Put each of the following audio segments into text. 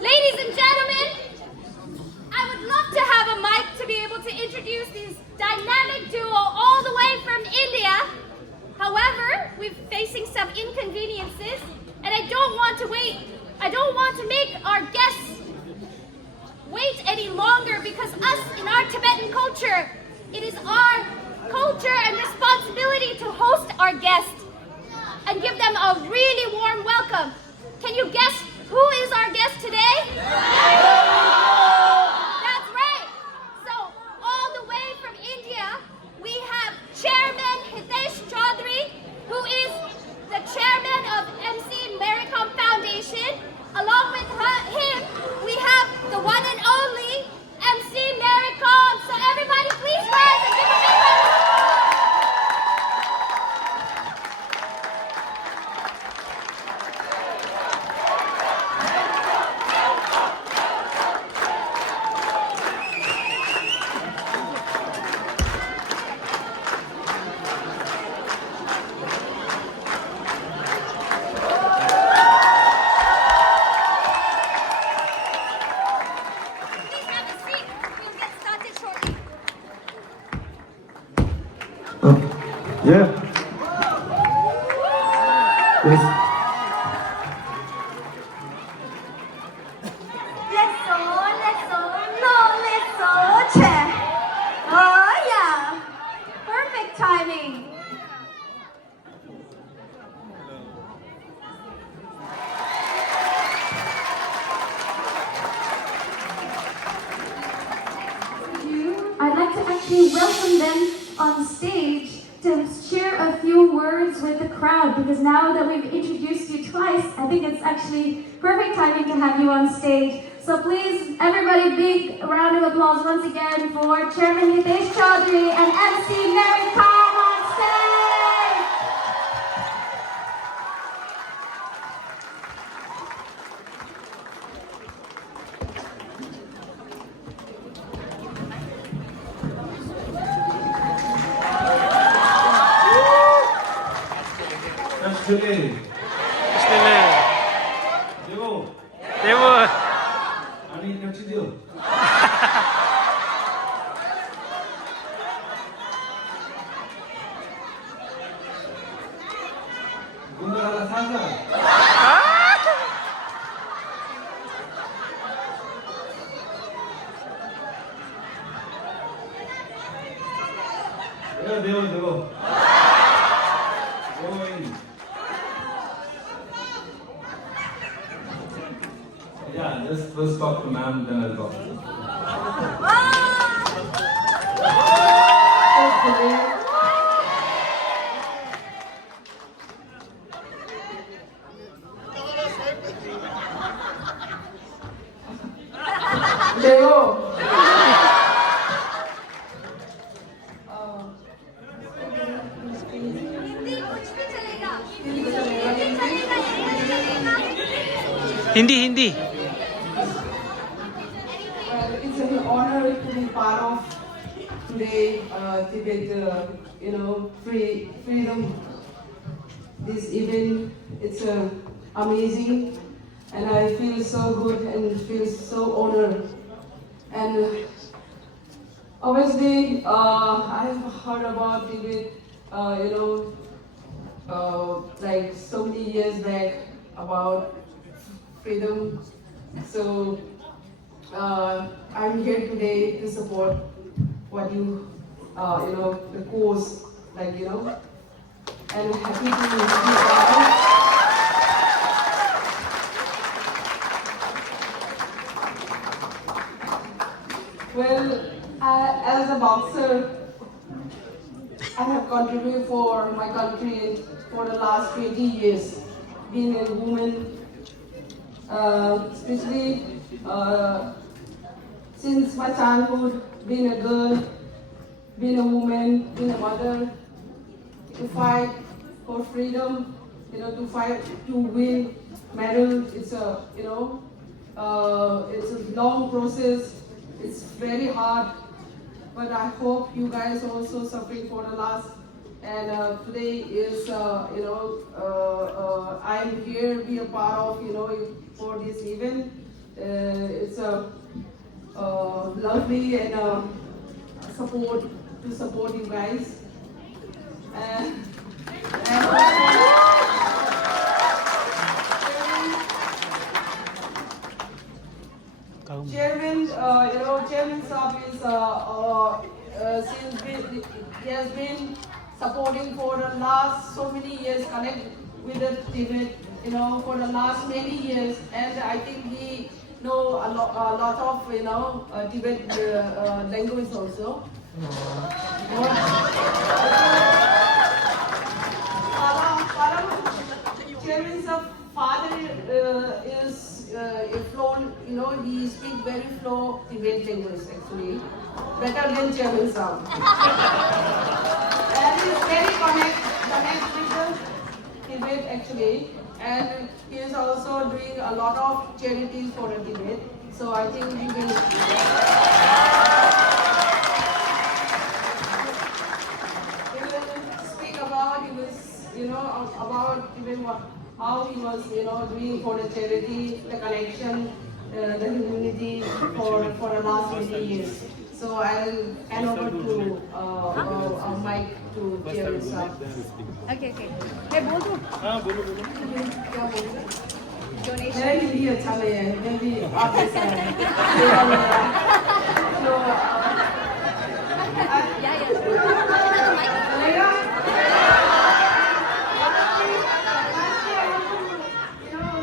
Ladies and gentlemen, I would love to have a mic to be able to introduce this dynamic duo all the way from India. However, we're facing some inconveniences, and I don't want to make our guests wait any longer, because us in our Tibetan culture, it is our culture and responsibility to host our guests and give them a really warm welcome. Can you guess who is our guest today? That's right. So, all the way from India, we have Chairman Hitesh Choudhary, who is the chairman of MC Maricom Foundation. Along with him, we have the one and only MC Maricom. So everybody please rise and give a big round of Yeah. Yes. Oh yeah, perfect timing. I'd like to actually welcome them on stage to share a few words with the crowd, because now that we've introduced you twice, I think it's actually perfect timing to have you on stage. So please, everybody, big round of applause once again for Chairman Hitesh Choudhary and MC Maricom on stage! 대본. 아니 같이 돼요. 오늘 하나 사자. 내가. Yeah, just first talk to ma'am, then I'll talk to you. Hindi. It's an honor to be part of today, Tibet, freedom. This event, it's amazing, and I feel so good and feel so honored. And obviously, I have heard about Tibet, like so many years back about freedom. So I'm here today to support what the cause, and happy to be part. Well, as a boxer, I have contributed for my country for the last 20 years. Being a woman, especially since my childhood, being a girl, being a woman, being a mother, to fight for freedom, to fight to win medals. It's a, it's a long process. It's very hard, but I hope you guys also suffering for the last. And today is, I'm here be a part of, for this event. It's a lovely and support to support you guys. And Chairman, Chairman Saab is since he has been supporting for the last so many years, connect with the Tibet, for the last many years, and I think he know a lot of Tibet language also. Chairman Saab father is flown, he speaks very flow Tibetan language actually, better than Chairman Saab. And he's very connect with the Tibet actually, and he is also doing a lot of charities for the Tibet. So I think he will speak about Tibet, how he was, doing for the charity, the connection, the community for the last 20 years. So I'll hand over to Mike to Chairman Saab. Okay. Hey, बोलो. हाँ बोलो. क्या बोलोगे? Donation. मेरा हिंदी अच्छा नहीं है, मैं भी आप जैसा है. So, Yeah. चलेगा?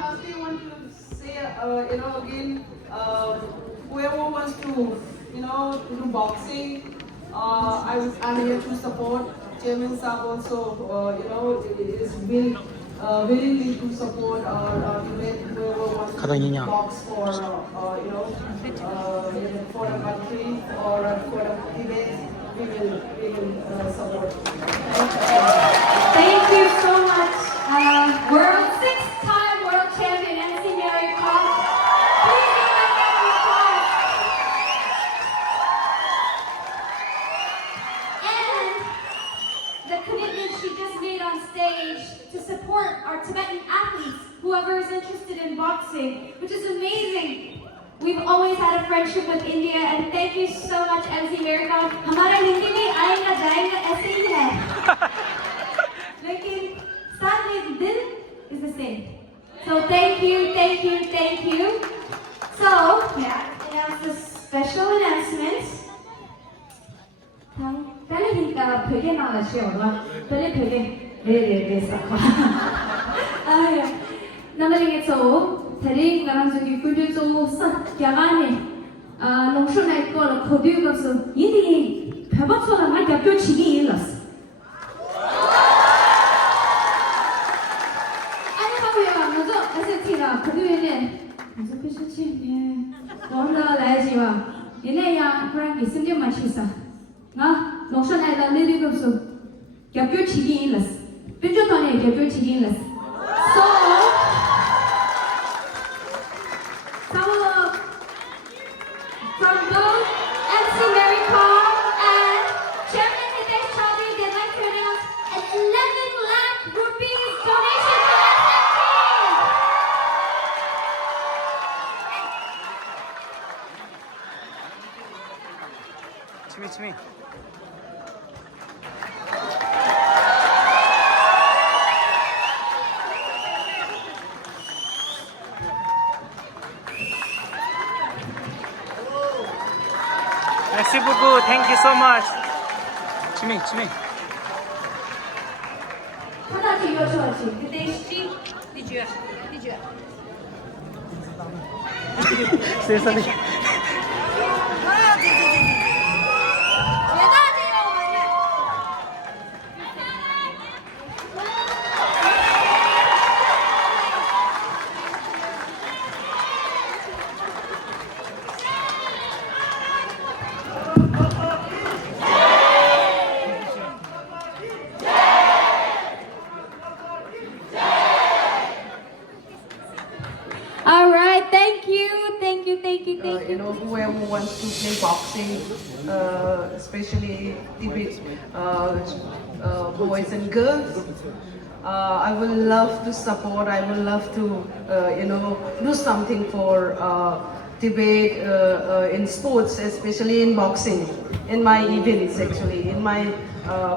Lastly, I want to say, again, whoever wants to, do boxing, I'm here to support. Chairman Saab also, is willingly to support whoever wants to box for, for a country or for a Tibet, we will support. Thank you so much, six-time world champion MC Mary Kom. Please give a round of applause. And the commitment she just made on stage to support our Tibetan athletes, whoever is interested in boxing, which is amazing. We've always had a friendship with India, and thank you so much, MC Mary Kom. हमारा हिंदी में आएगा जाएगा ऐसे ही है. लेकिन साथ में दिल is the same. So thank you. So yeah, announce the special announcements. पहले ही का भेजे ना लगे होगा. पहले भेजे ले सकता. नंबरिंग तो Tari ngaran zogi kudu zo sa kyagane longsho na ko la khodiu ko so yini phabat so la ma gyapyo chigi ilas ani ha we ma no zo ase tira khodiu ne zo pishe chi ne wanda lai ji wa ine ya kran ki sim je ma chi sa nga longsho na la le ko so gyapyo chigi ilas pinjo to ne gyapyo chigi ilas so from both MC Mary Kom and Chairman Hitesh Choudhary, they'd like to announce an 11 lakh rupees donation for SMT. Chimi. Merci beaucoup. Thank you so much. Chimi. 하나 더 이어줘야지. Hitesh ji, did you? Seriously. Ah, did you? whoever wants to play boxing, especially Tibet boys and girls. I would love to support. I would love to, do something for Tibet in sports, especially in boxing, in my events actually, in my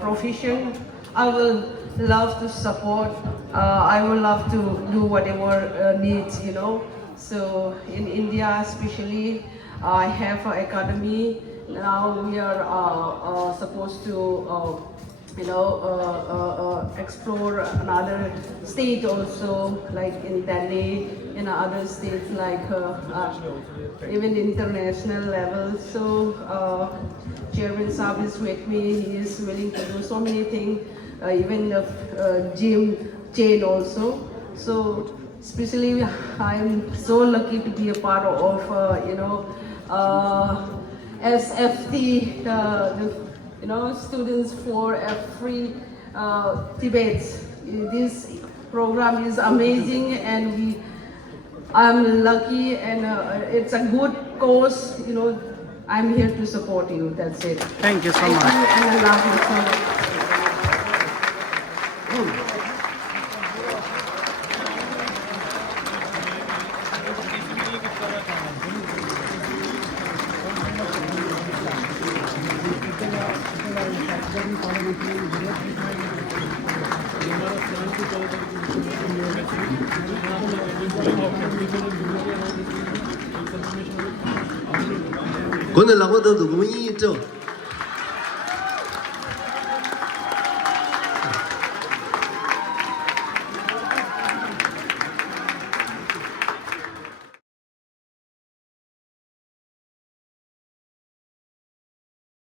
profession. I will love to support. I would love to do whatever needs, So in India especially, I have an academy. Now we are supposed to explore another state also, like in Delhi, in other states like even international level. So Chairman Saab is with me. He is willing to do so many things, even the gym chain also. So especially I'm so lucky to be a part of SFT, students for free Tibet. This program is amazing, and I'm lucky, and it's a good cause. I'm here to support you. That's it. Thank you so much. Thank you, and I love you so much. Con la voz de tu